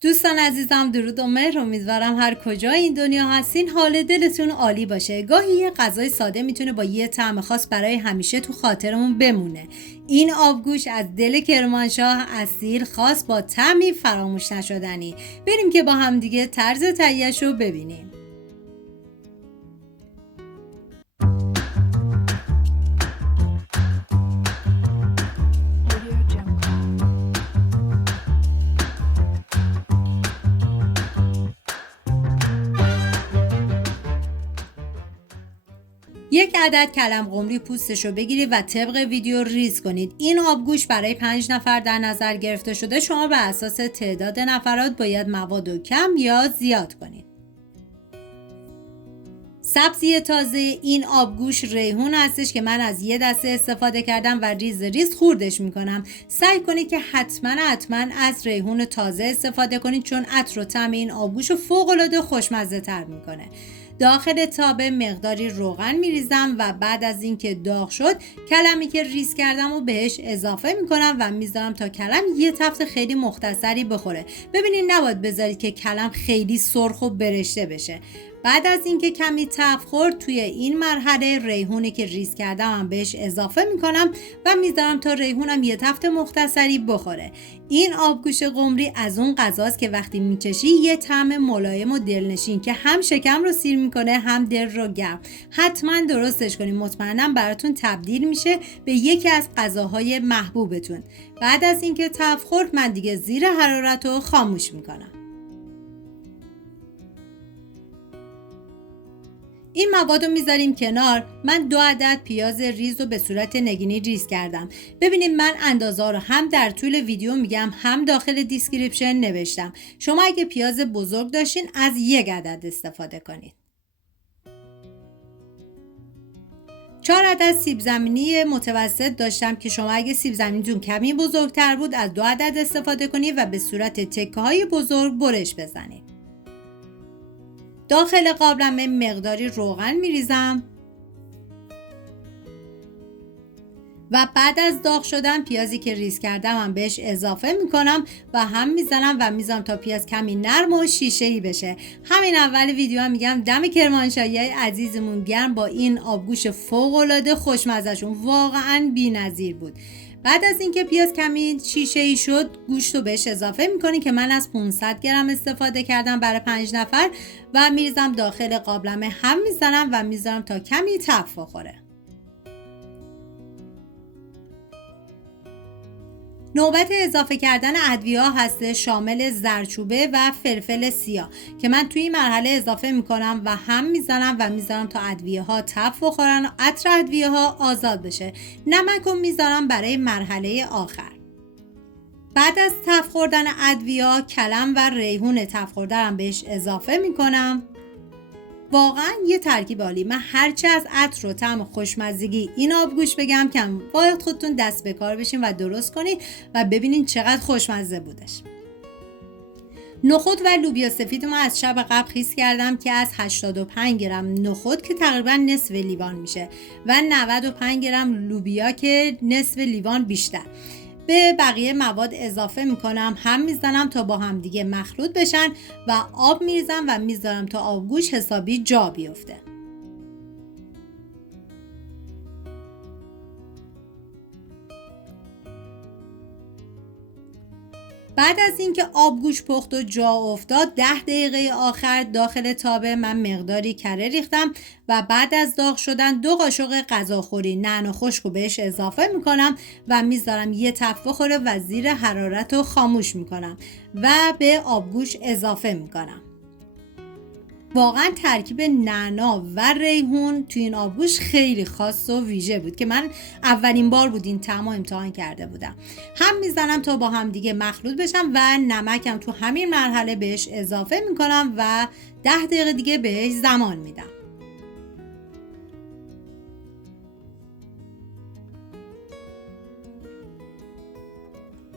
دوستان عزیزم، درود و مهر. امیدوارم هر کجا این دنیا هستین حال دلتون عالی باشه. گاهی یه غذای ساده میتونه با یه طعم خاص برای همیشه تو خاطرمون بمونه. این آبگوش از دل کرمانشاه اصیل، خاص با طعمی فراموش نشدنی. بریم که با هم دیگه طرز تهیه‌اش رو ببینیم. یک عدد کلم قمری پوستش رو بگیرید و طبق ویدیو ریز کنید. این آبگوش برای 5 نفر در نظر گرفته شده. شما به اساس تعداد نفرات باید مواد رو کم یا زیاد کنید. سبزی تازه این آبگوش ریحون هستش که من از یه دسته استفاده کردم و ریز ریز خوردش میکنم. سعی کنید که حتما از ریحون تازه استفاده کنید، چون عطر و طعم این آبگوش رو فوق‌العاده خوشمزه تر میکنه. داخل تابه مقداری روغن میریزم و بعد از اینکه داغ شد کلمی که ریز کردم و بهش اضافه میکنم و میذارم تا کلم یه تفت خیلی مختصری بخوره. ببینید نباید بذارید که کلم خیلی سرخ و برشته بشه. بعد از اینکه کمی تفت خورد توی این مرحله ریحونی که ریز کردم هم بهش اضافه میکنم و میذارم تا ریحونم یه تفت مختصری بخوره. این آبگوش قمری از اون غذاست که وقتی میچشی یه طعم ملایم و دلنشین که هم شکم رو سیر میکنه هم دل رو گرم. حتما درستش کنید، مطمئنم براتون تبدیل میشه به یکی از غذاهای محبوبتون. بعد از اینکه تفت خورد من دیگه زیر حرارت رو خاموش میکنم. این مواد رو میذاریم کنار. من 2 عدد پیاز ریز رو به صورت نگینی ریز کردم. ببینید من اندازه رو هم در طول ویدیو میگم هم داخل دیسکریپشن نوشتم. شما اگه پیاز بزرگ داشتین از 1 عدد استفاده کنید. 4 عدد سیب زمینی متوسط داشتم که شما اگه سیب زمینیتون کمی بزرگتر بود از 2 عدد استفاده کنید و به صورت تکه های بزرگ برش بزنید. داخل قابلمه مقداری روغن میریزم و بعد از داغ شدن پیازی که ریز کردم هم بهش اضافه میکنم و هم میزنم و میذارم تا پیاز کمی نرم و شیشه‌ای بشه. همین اول ویدیو هم میگم دم کرمانشاهی عزیزمون گرم با این آبگوش فوق‌العاده خوشمزه‌شون، واقعا بی‌نظیر بود. بعد از اینکه پیاز کمی شیشه‌ای شد گوشت رو بهش اضافه میکنی که من از 500 گرم استفاده کردم برای 5 نفر و میریزم داخل قابلمه، هم میزنم و میذارم تا کمی تفت بخوره. نوبت اضافه کردن ادویه ها هسته، شامل زردچوبه و فلفل سیاه که من توی این مرحله اضافه میکنم و هم میزنم و میذارم تا ادویه ها تفت بخورن و عطر ادویه ها آزاد بشه. نمک رو میذارم برای مرحله آخر. بعد از تفت خوردن ادویه ها کلم و ریحون تفت خورده هم بهش اضافه میکنم. واقعا یه ترکیب عالی. من هرچه از عطر و طعم خوشمزگی این آبگوش بگم کم، باید خودتون دست به کار بشین و درست کنید و ببینین چقدر خوشمزه بودش. نخود و لوبیا سفید ما از شب قبل خیس کردم که از 85 گرم نخود که تقریبا نصف لیوان میشه و 95 گرم لوبیا که نصف لیوان بیشتر به بقیه مواد اضافه میکنم، هم میزنم تا با هم دیگه مخلوط بشن و آب میریزم و میذارم تا آبگوش حسابی جا بیفته. بعد از اینکه آبگوش پخت و جا افتاد 10 دقیقه آخر داخل تابه من مقداری کره ریختم و بعد از داغ شدن 2 قاشق غذاخوری نعنا خشک رو بهش اضافه میکنم و میذارم یه تفت بخوره و زیر حرارت رو خاموش میکنم و به آبگوش اضافه میکنم. واقعا ترکیب نعنا و ریحون توی این آبگوش خیلی خاص و ویژه بود که من اولین بار بود این طعم امتحان کرده بودم. هم میزنم تا با هم دیگه مخلوط بشم و نمکم تو همین مرحله بهش اضافه میکنم و 10 دقیقه دیگه بهش زمان میدم.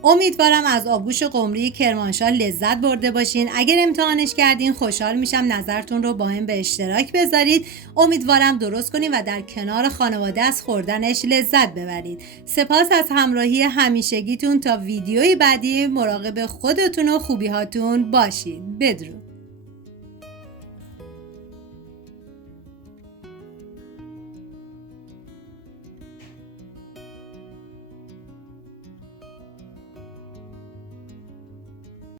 امیدوارم از آبگوش قمری کرمانشاه لذت برده باشین. اگر امتحانش کردین خوشحال میشم نظرتون رو با هم به اشتراک بذارید. امیدوارم درست کنین و در کنار خانواده از خوردنش لذت ببرید. سپاس از همراهی همیشگیتون. تا ویدیوی بعدی مراقب خودتون و خوبیهاتون باشید. بدرود.